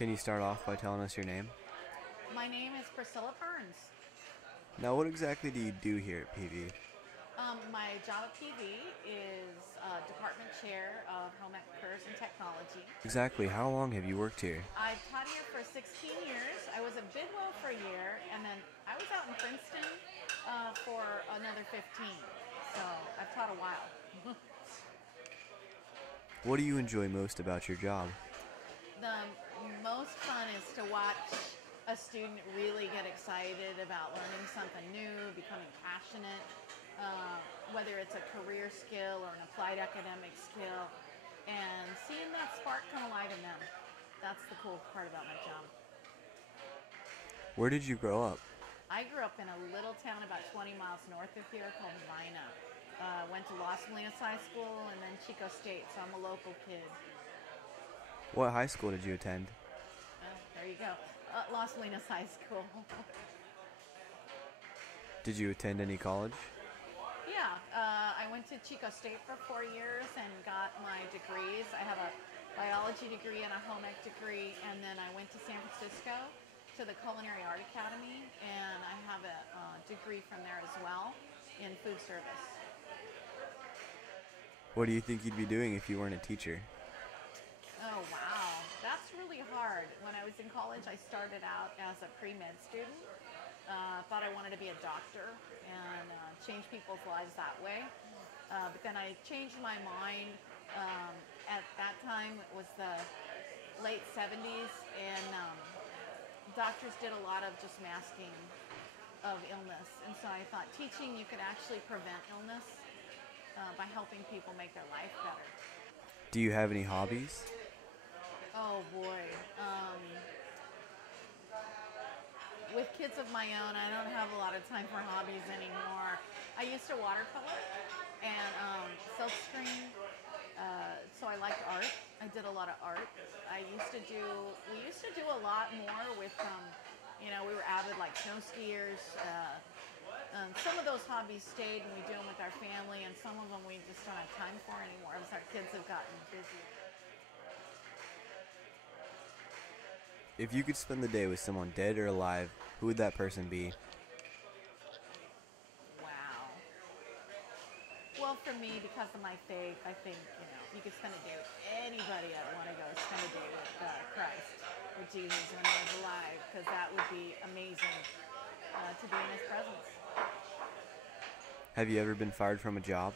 Can you start off by telling us your name? My name is Priscilla Burns. Now, what exactly do you do here at PV? My job at PV is Department Chair of Home Ec Careers and Technology. Exactly how long have you worked here? I've taught here for 16 years. I was at Bidwell for a year, and then I was out in Princeton for another 15. So I've taught a while. What do you enjoy most about your job? The most fun is to watch a student really get excited about learning something new, becoming passionate, whether it's a career skill or an applied academic skill, and seeing that spark come alive in them. That's the cool part about my job. Where did you grow up? I grew up in a little town about 20 miles north of here called Vina. Went to Los Molinas High School and then Chico State, so I'm a local kid. What high school did you attend? There you go. Los Molinas High School. Did you attend any college? Yeah, I went to Chico State for 4 years and got my degrees. I have a biology degree and a home ec degree, and then I went to San Francisco to the Culinary Art Academy, and I have a degree from there as well in food service. What do you think you'd be doing if you weren't a teacher? Oh, wow. That's really hard. When I was in college, I started out as a pre-med student. Thought I wanted to be a doctor and change people's lives that way. But then I changed my mind. At that time, it was the late 70s, and doctors did a lot of just masking of illness. And so I thought teaching, you could actually prevent illness by helping people make their life better. Do you have any hobbies? Oh boy. With kids of my own, I don't have a lot of time for hobbies anymore. I used to watercolor and silkscreen, so I liked art. I did a lot of art. We used to do a lot more with, we were avid like snow skiers. Some of those hobbies stayed and we do them with our family, and some of them we just don't have time for anymore as our kids have gotten busy. If you could spend the day with someone dead or alive, who would that person be? Wow. Well, for me, because of my faith, I think, if you could spend a day with anybody, I'd want to go spend a day with Christ, with Jesus when he was alive, because that would be amazing to be in his presence. Have you ever been fired from a job?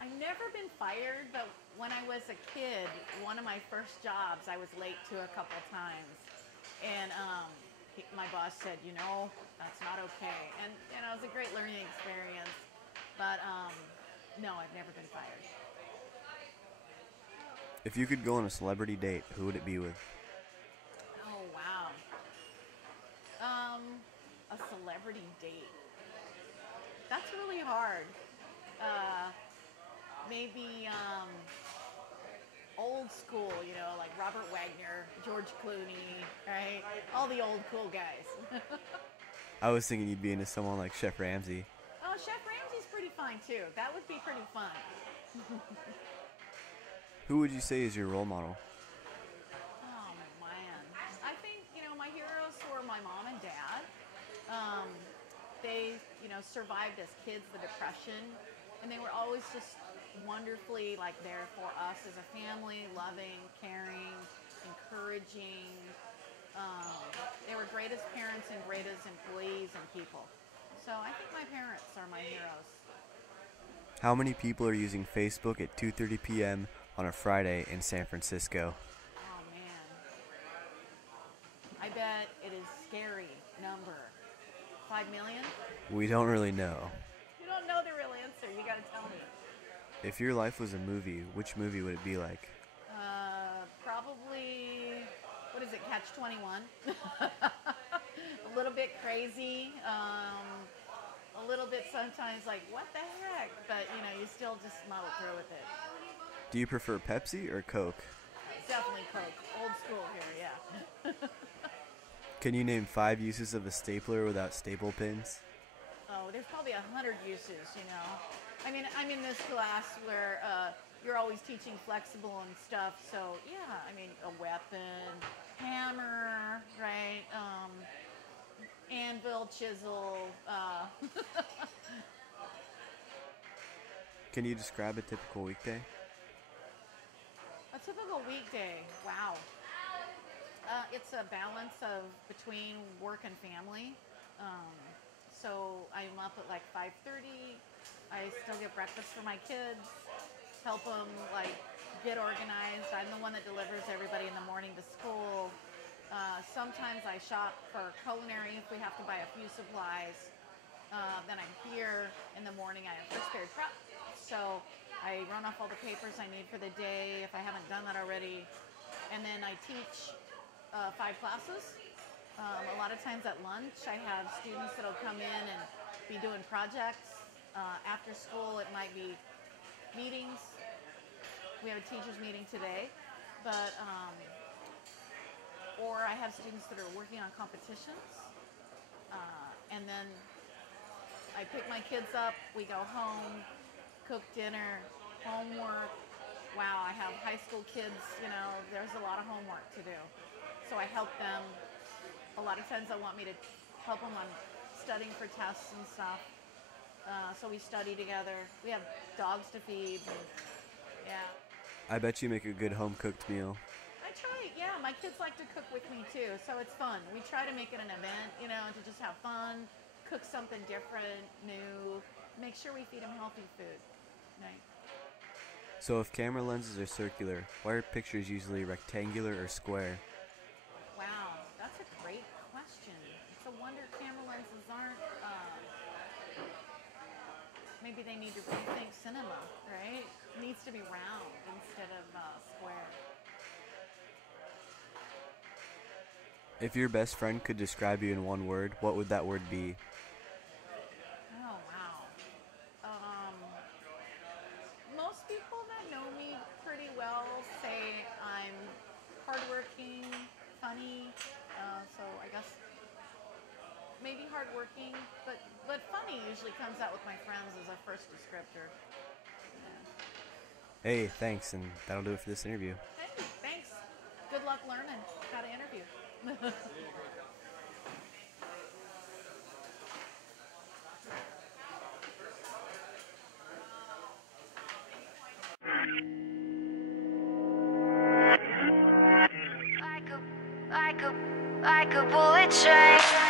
I've never been fired, but when I was a kid, one of my first jobs, I was late to a couple times. And my boss said, that's not okay. And, it was a great learning experience. But, no, I've never been fired. If you could go on a celebrity date, who would it be with? Oh, wow. A celebrity date. That's really hard. Maybe old school, like Robert Wagner, George Clooney, right? All the old cool guys. I was thinking you'd be into someone like Chef Ramsay. Oh, Chef Ramsay's pretty fun too. That would be pretty fun. Who would you say is your role model? Oh man, I think my heroes were my mom and dad. They survived as kids the Depression, and they were always just wonderfully there for us as a family, loving, caring, encouraging. They were great as parents and great as employees and people. So I think my parents are my heroes. How many people are using Facebook at 2:30 p.m. on a Friday in San Francisco? Oh man, I bet it is scary number. 5 million? We don't really know. You don't know the real answer. You gotta tell me. If your life was a movie, which movie would it be like? Probably, what is it, Catch 21? A little bit crazy, a little bit sometimes like, what the heck? But, you still just muddle through with it. Do you prefer Pepsi or Coke? Definitely Coke. Old school here, yeah. Can you name 5 uses of a stapler without staple pins? Oh, there's probably 100 uses, I mean, I'm in this class where you're always teaching flexible and stuff, so yeah, I mean, a weapon, hammer, right? Anvil, chisel. Can you describe a typical weekday? A typical weekday, wow. It's a balance of between work and family. Um, so I'm up at like 5:30. I still get breakfast for my kids, help them like get organized. I'm the one that delivers everybody in the morning to school. Sometimes I shop for culinary if we have to buy a few supplies. Then I'm here in the morning. I have first period prep, so I run off all the papers I need for the day if I haven't done that already, and then I teach 5 classes. A lot of times at lunch, I have students that'll come in and be doing projects. After school, it might be meetings. We have a teachers meeting today, but or I have students that are working on competitions, and then I pick my kids up. We go home, cook dinner, homework. Wow, I have high school kids. You know, there's a lot of homework to do, so I help them. A lot of times they want me to help them on studying for tests and stuff. So we study together. We have dogs to feed. And, yeah. I bet you make a good home-cooked meal. I try, yeah. My kids like to cook with me too, so it's fun. We try to make it an event, you know, to just have fun, cook something different, new, make sure we feed them healthy food. Right. So if camera lenses are circular, why are pictures usually rectangular or square? Wow, that's a great question. It's a wonder camera lenses aren't. Maybe they need to rethink cinema, right? It needs to be round instead of square. If your best friend could describe you in one word, what would that word be? Oh wow. Most people that know me pretty well say I'm hardworking, funny. So I guess maybe hardworking, but funny usually comes out with my friends as a first descriptor. Hey, thanks, and that'll do it for this interview. Hey, thanks. Good luck learning how to interview. Like a, like a bullet train.